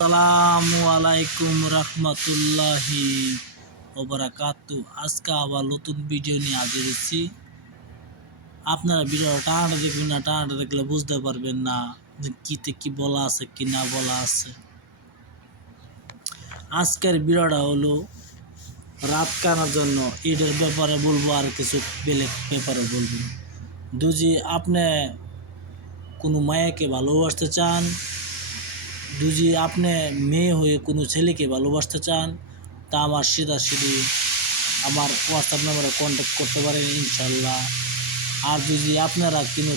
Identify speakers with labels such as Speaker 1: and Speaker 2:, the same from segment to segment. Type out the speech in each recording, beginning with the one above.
Speaker 1: আসসালামু আলাইকুম রহমতুল্লাহি ওবরাকাতু আজকে আবার নতুন ভিডিও নিয়ে হাজির হচ্ছি আপনারা ভিডিওটা টানাটা দেখবেন না, টানাটা দেখলে বুঝতে পারবেন না কীতে কি বলা আছে, কি না বলা আছে। আজকের ভিডিওটা হলো রাত কানার জন্য ঈদের ব্যাপারে বলব, আর কিছু বেলেগ ব্যাপারে বলব। দুজি আপনি কোনো মায়াকে ভালোবাসতে চান যদি আপনি মেয়ে হয়ে কোনো ছেলেকে ভালোবাসতে চান, তা আমার সিধা সিধি আমার হোয়াটসঅ্যাপ নাম্বারে কন্ট্যাক্ট করতে পারেন, ইনশাল্লাহ। আর যদি আপনারা কোনো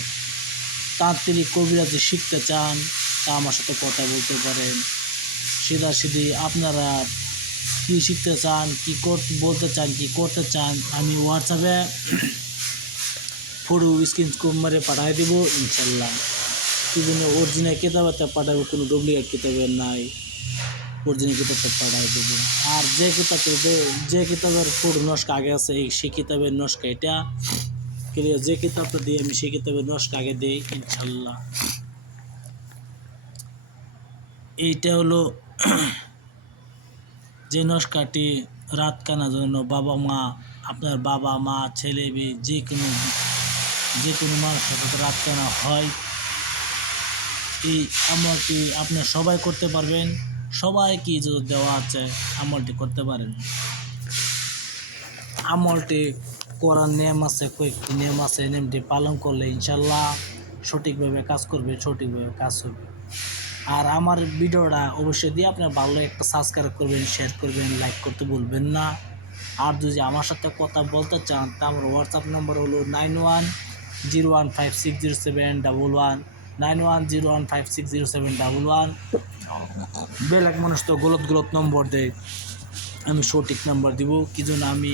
Speaker 1: তান্ত্রিক কবিরাজি শিখতে চান, তা আমার সাথে কথা বলতে পারেন। সিধা সিধি আপনারা কী শিখতে চান, কী করতে বলতে চান, কী করতে চান, আমি হোয়াটসঅ্যাপে ফটো স্ক্রিন মেরে পাঠিয়ে দেবো, ইনশাল্লাহ। জন্য অরিজিনাল কিতাবটা পাঠাবো, কোনো ডুপ্লিকেট কিতাবের নাই। অরিজিনাল কিতাবটা পাঠাই দেবো। আর যে কিতাবে যে- যে কিতাবের ফোর নস্ক আগে আছে, এই সেই কিতাবের নস্ক এটা। ক্লিয়ার যে কিতাবটা দিই আমি, সেই কিতাবের নস্ক আগে দিই, ইনশাল্লাহ। এইটা হলো যে নস্কাটি রাত কানার জন্য বাবা মা, আপনার বাবা মা, ছেলে মেয়ে, যে কোনো যে কোনো মানুষের সাথে রাত কানা হয়। এই আমলটি আপনি সবাই করতে পারবেন। সবাইকে ইজাজত দেওয়া আছে, আমলটি করতে পারেন। আমলটি করার নিয়ম আছে কয়েকটি নিয়ম আছে, নিয়মটি পালন করলে ইনশাল্লাহ সঠিকভাবে কাজ করবে, সঠিকভাবে কাজ হবে। আর আমার ভিডিওটা অবশ্যই দিয়ে আপনার ভালো একটা সাবস্ক্রাইব করবেন শেয়ার করবেন লাইক করতে বলবেন না। আর যদি আমার সাথে কথা বলতে চান, তা আমার হোয়াটসঅ্যাপ নম্বর হলো nine one zero one five six zero seven double one nine one zero one five six zero seven double one. Black মানুষ তো গলত গলত নম্বর দেয়। আমি সঠিক নাম্বার দিব। কি জন্য আমি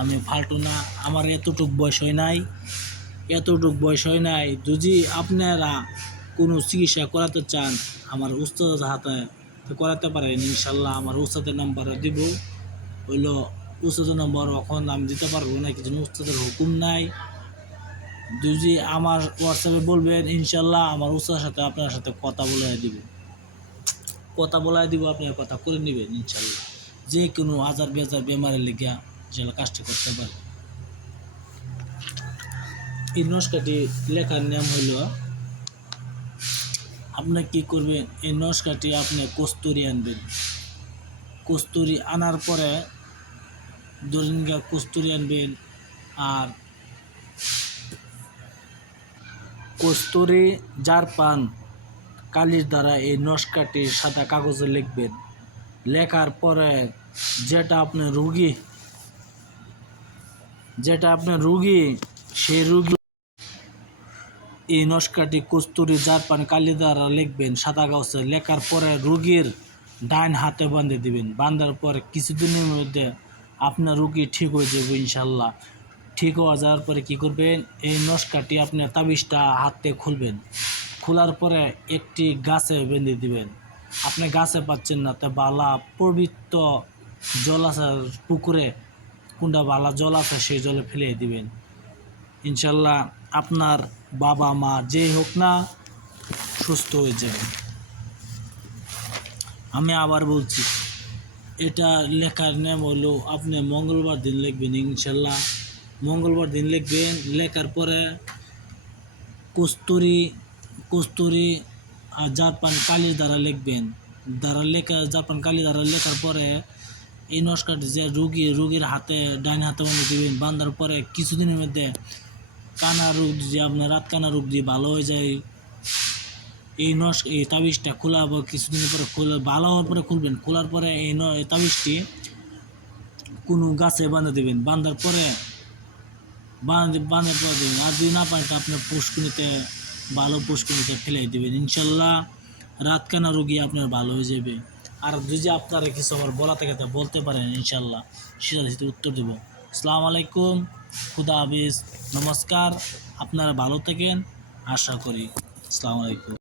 Speaker 1: আমি ফাল্টু না। আমার এতটুক বয়স হয় নাই। এতটুক বয়স হয় নাই। যদি আপনারা কোনো চিকিৎসা করাতে চান, আমার উস্তাদের হাতে করাতে পারেন। ইনশাল্লাহ আমার উস্তাদের নাম্বার দিব। হইল, উস্তাদের নম্বর এখন আমি দিতে পারব না কিছু উস্তাদের হুকুম নাই। যদি আমার হোয়াটসঅ্যাপে বলবেন, ইনশাল্লাহ আমার উস্তাদের সাথে আপনার সাথে কথা বলে দিব। কথা বলে দিব আপনার কথা করে নেবেন, ইনশাল্লাহ। যে কোনো আজার বেজার বেমারের লেগে যেগুলো কাজটা করতে পারে। এই নস্কাটি লেখার নাম হইল, আপনি কি করবেন? এই নস্কাটি আপনি কস্তুরি আনবেন। কস্তুরি আনার পরে ধরেন কস্তুরি আনবেন আর কস্তুরি যার পান কালির দ্বারা এই নস্কাটি সাদা কাগজে লিখবেন। লেখার পরে যেটা আপনার রুগী, যেটা আপনার রুগী, সেই রুগী এই নস্কাটি কস্তুরি যার পান কালি দ্বারা লিখবেন সাদা কাগজে। লেখার পরে রুগীর ডাইন হাতে বাঁধে দিবেন। বাঁধার পরে কিছুদিনের মধ্যে আপনার রুগী ঠিক হয়ে যাবে ইনশাল্লাহ। ঠিক হওয়া যাওয়ার পরে কি করবেন? এই নস্কাটি আপনি তাবিজটা হাতে খুলবেন। খোলার পরে একটি গাছে বেঁধে দিবেন। আপনি গাছে পাচ্ছেন না, তা বালা পবিত্র জল আছে পুকুরে কোনটা বালা জল আছে, সেই জলে ফেলে দিবেন। ইনশাল্লাহ আপনার বাবা মা যেই হোক না, সুস্থ হয়ে যাবে। আমি আবার বলছি, এটা লেখার নাম হলো, আপনি মঙ্গলবার দিন লিখবেন ইনশাল্লাহ। মঙ্গলবার দিন লিখবেন লেখার পরে কস্তুরি কস্তুরি আর জাপান কালির দ্বারা লিখবেন। দ্বারা লেখা জাপান কালি দ্বারা লেখার পরে এই নস্কারটি যে রুগী, রুগীর হাতে, ডাইন হাতে মনে দিবেন, বান্ধার পরে কিছুদিনের মধ্যে কানা রোগ যে আপনার রাত কানা রোগ দিয়ে ভালো হয়ে যায়, এই নস, এই তাবিজটা খোলা বা কিছুদিন পরে খোলা, ভালো হওয়ার পরে খুলবেন। খোলার পরে এই ন তাবিজটি কোনো গাছে বাঁধা দেবেন। বাঁধার পরে বাঁধে দেবেন আর যদি না পারেন আপনার পুষ্কুনিতে ভালো পুষ্কুনিতে ফেলে দেবেন। ইনশাল্লাহ রাত রুগী রোগী আপনার ভালো হয়ে যাবে। আর যদি আপনার কিছু আবার বলা থাকে, তা বলতে পারেন, ইনশাল্লাহ। সেটা সেটা উত্তর দেবো। আসসালামু আলাইকুম। খুদা হাফিজ। নমস্কার। আপনারা ভালো থাকেন। আশা করি। আসসালামু আলাইকুম।